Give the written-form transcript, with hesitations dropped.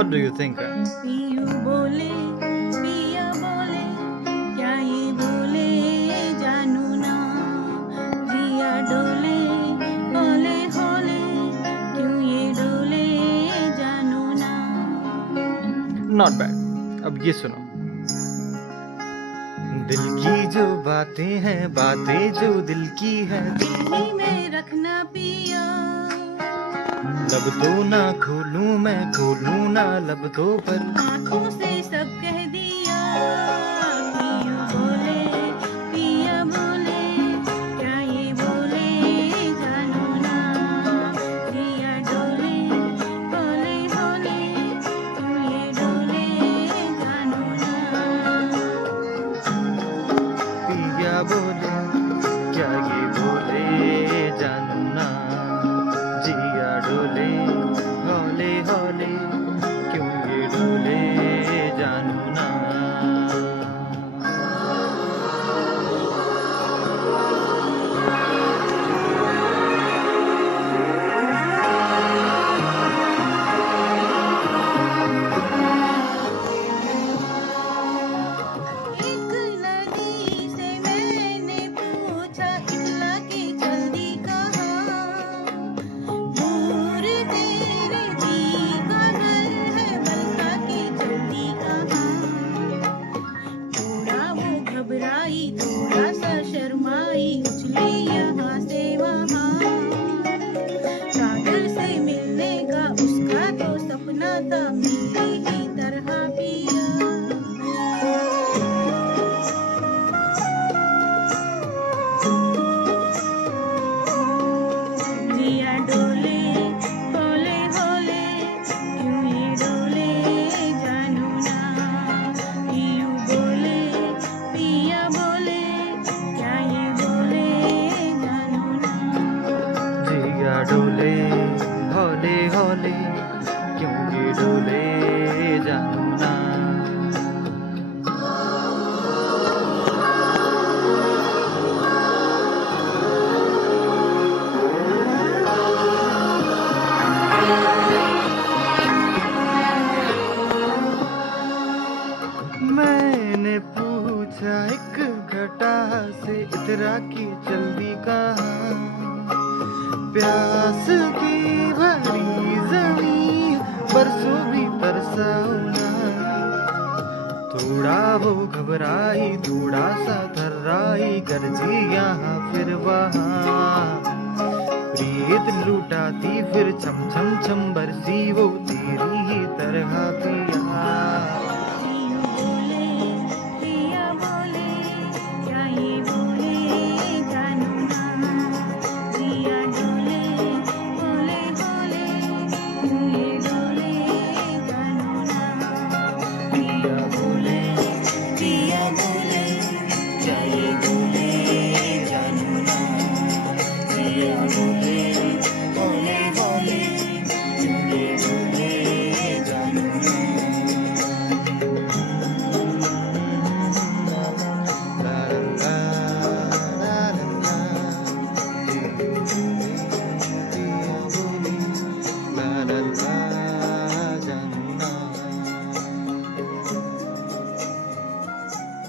What do you think? पीयू बोले पिया बोले क्या ये बोले जानू ना जिया डोले होले होले क्यों ये डोले जानू ना Not bad. अब ये सुनो। दिल की जो बातें हैं, बातें जो दिल की है, दिल्ली में रखना पिया लब तो ना खोलूं मैं, खोलूं ना लब तो पर आँखों से सब कह दिया पीयू बोले पिया बोले क्या ये बोले जानू ना जिया डोले होले होले क्यों ये डोले जानू ना पिया बोले क्या ये बोले जानू ना जिया डोले हौले हौले क्यों ये डोले जानू ना। एक नदी से मैंने पूछा इकला की जल्दी कहाँ दूर तेरे दी का घर है बलका की जल्दी कहाँ थोड़ा वो घबराई थोड़ा सा शर्माई उछली यहाँ से वहाँ सागर से मिलने का उसका तो सपना था मेरी ही तरह पिया जिया डोले होले होले क्यों ये डोले जानू ना पीयू बोले पिया बोले क्या ये बोले जानू ना जिया डोले हौले हौले क्यों ये डोले जानू ना। मैंने पूछा एक घटा से इतरा की जल्दी कहाँ प्यास की भरी जमीन बरसों भी तरसाओ ना। थोड़ा वो घबराई थोड़ा सा थर्राई गरजी यहाँ फिर वहाँ प्रीत लुटाती फिर छम छम छम बरसी वो तेरी ही तरह भी